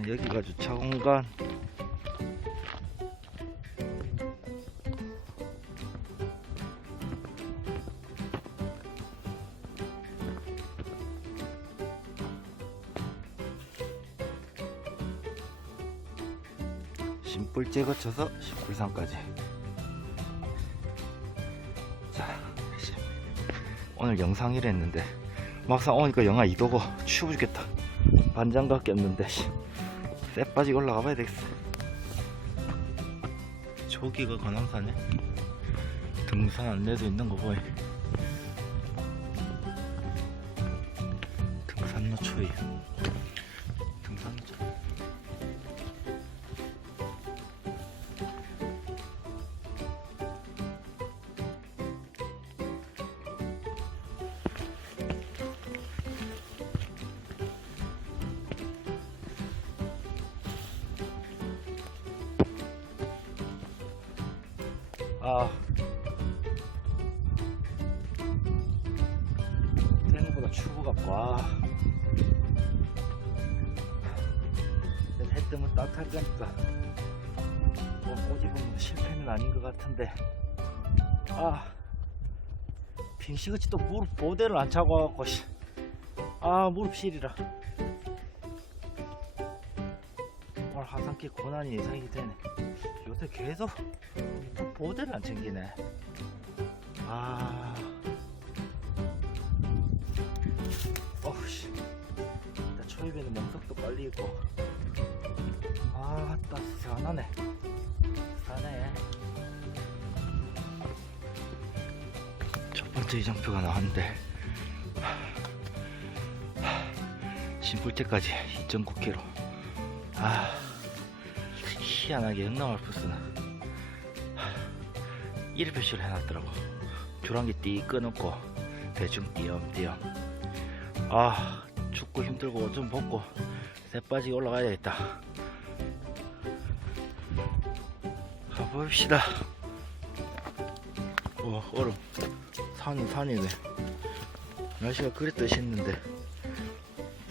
아, 여기가 주차 공간. 심불제 거쳐서 심불산까지. 자, 씨. 오늘 영상이라 했는데 막상 오니까 영하 2도고 추워 죽겠다. 반장갑 꼈는데 씨. 쇠 빠지고 올라가 봐야 되겠어. 저기가 관암산에 등산 안내도 있는 거 보이. 등산로 초이. 아. 생각보다 추워 갖고 아. 해 뜨면 따뜻할 거니까 뭐 꼬집으면 실패는 아닌 것 같은데 아 빙시같이 또 무릎 보대를 안 차고 갖고 씨. 아 무릎 실이라 오늘 하산길 고난이 예상이 되네 요새 계속 보드를 안 챙기네. 아. 어우씨. 일단 초입에는 멍석도 빨리 있고. 아, 따스하네. 싸네. 첫 번째 이정표가 나왔는데. 심플 때까지 2.9km. 아. 희한하게 영남 알프스는 1 표시를 해놨더라고. 줄한기 띠 끊었고 대충 띄엄띄엄. 아 춥고 힘들고 옷좀 벗고 새 빠지게 올라가야 되겠다. 가봅시다. 와 얼음. 산은 산이네. 날씨가 그리 뜻있는데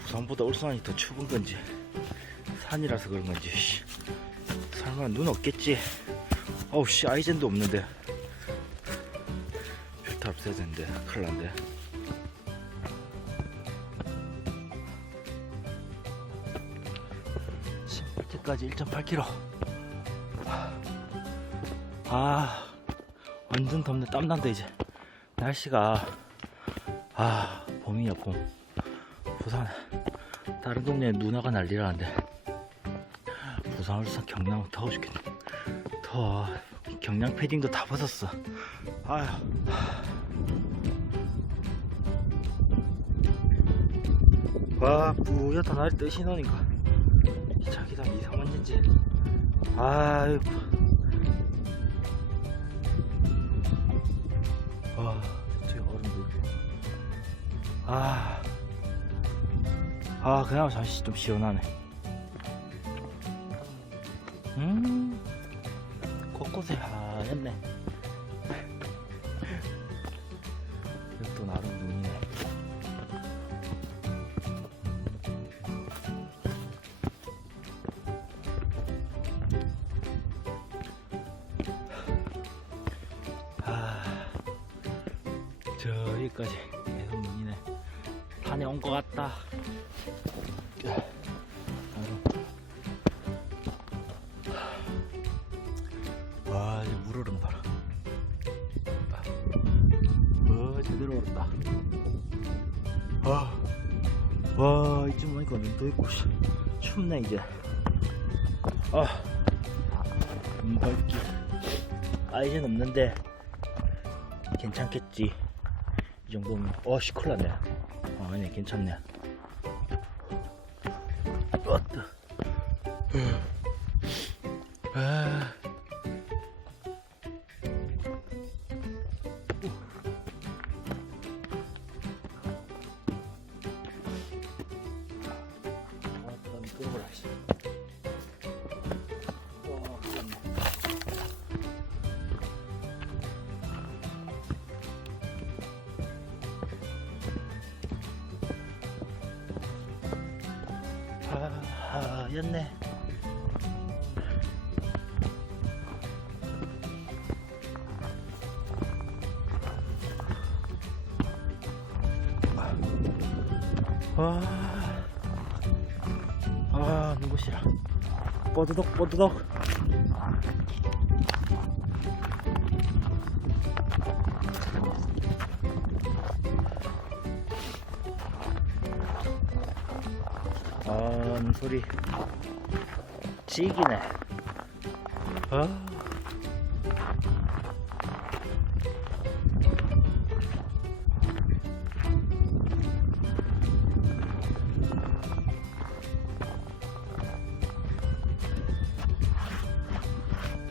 부산보다 울산이 더 추운 건지 산이라서 그런 건지 씨. 설마 눈 없겠지. 어우 씨 아이젠도 없는데. 필터 없애야 되는데. 큰일 난데. 심플트까지 1.8km 아 완전 덥네. 땀난다 이제. 날씨가. 아 봄이야 봄. 부산. 다른 동네에 누나가 난리라는데 부산 울산 경남 더워 죽겠네. 더워 경량 패딩도 다 벗었어. 아휴. 와 뿌옇다 날이 뜨시 노니까. 자기다 미세먼지인지. 아유 와 저기 얼음도 있고 아, 아 그나마 잠시 좀 시원하네 음. 곳곳에 하얗네. 이것도 나름 눈이네. 아 저기까지 계속 눈이네. 산에 온 것 같다 눈도 있고, 씨. 춥네, 이제. 아, 음, 밝기. 아 이젠 없는데, 괜찮겠지. 이 정도면, 어, 씨, 큰일 났네. 아, 아니, 괜찮네. 왔다. 하였네. 아, 아, 눈부시라. 뽀드덕, 뽀드덕. 아, 소리. 찌기네. 아.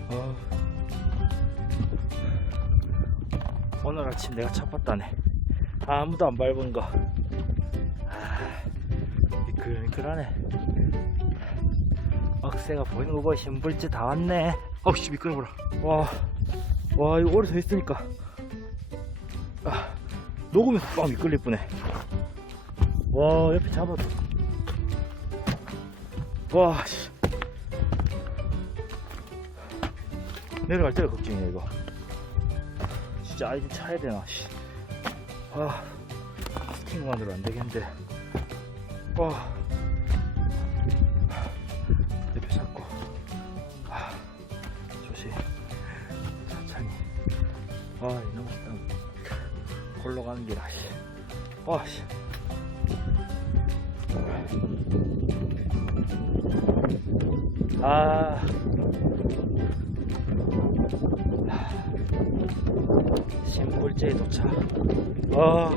어. 오늘 아침 내가 차 봤다네. 아무도 안 밟은 거. 아, 미끌미끌하네. 억새가 보이는 거 보이 신불지 다 왔네. 어씨 미끄러워라. 와, 와 이거 오래 서 있으니까 아, 녹으면서 빡 미끌릴 뻔해. 와 옆에 잡아도. 와 씨. 내려갈 때가 걱정이야 이거. 진짜 아이디 차야 되나? 씨. 아 스팅만으로 안 되겠는데. 와. 옆에 잡고. 아, 조심 천천히 아 이놈 골로 가는 길 아씨. 와씨. 아. 신불제에 도착. 아 아,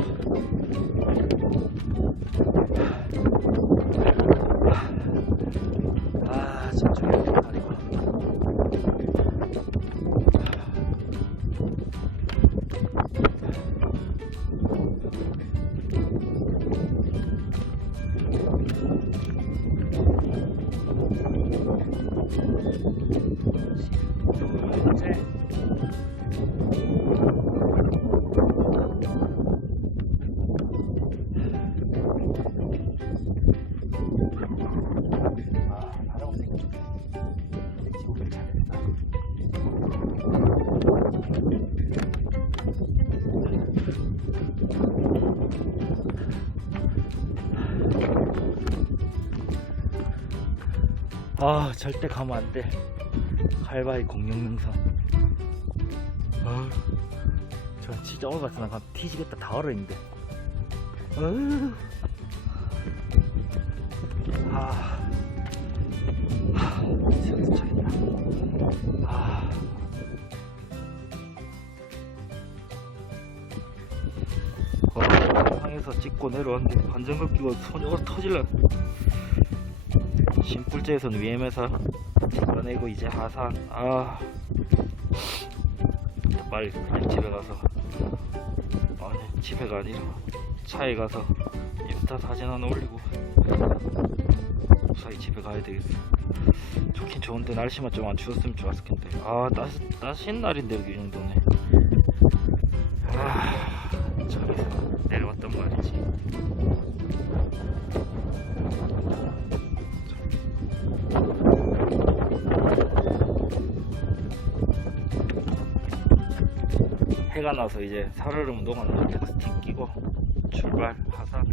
아, 절대 가면 안 돼. 갈바위 공룡능선. 아, 저 진짜 오늘 같은 날 가면 뒤지겠다. 다 얼어있는데. 어휴. 아. 진짜 도착했다. 아. 와, 상에서 찍고 내려왔는데 끼고 손이 얼어 터질라. 신불제에선 위엠에서 찍어내고 이제 하산. 아. 빨리 그냥 집에 가서 아니 집에가 아니라 차에 가서 인스타 사진 하나 올리고 무사히 집에 가야 되겠어. 좋긴 좋은데 날씨만 좀 안 추웠으면 좋았을 텐데. 아 따시, 따신 날인데 여기 이 정도네. 아 저기서 내려왔단 말이지. 해가 나서 이제 살얼음 녹아놓은 스틱 끼고 출발 하산.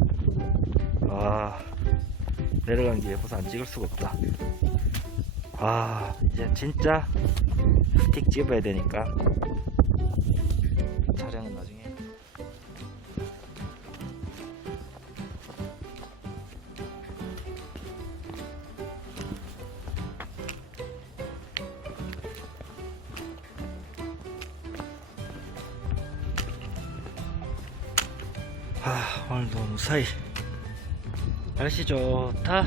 아 내려간 길에 벌써 안 찍을 수가 없다. 아, 이제 진짜 스틱 집어야 되니까 촬영은 나중에. 아, 오늘도 무사히 날씨 좋다.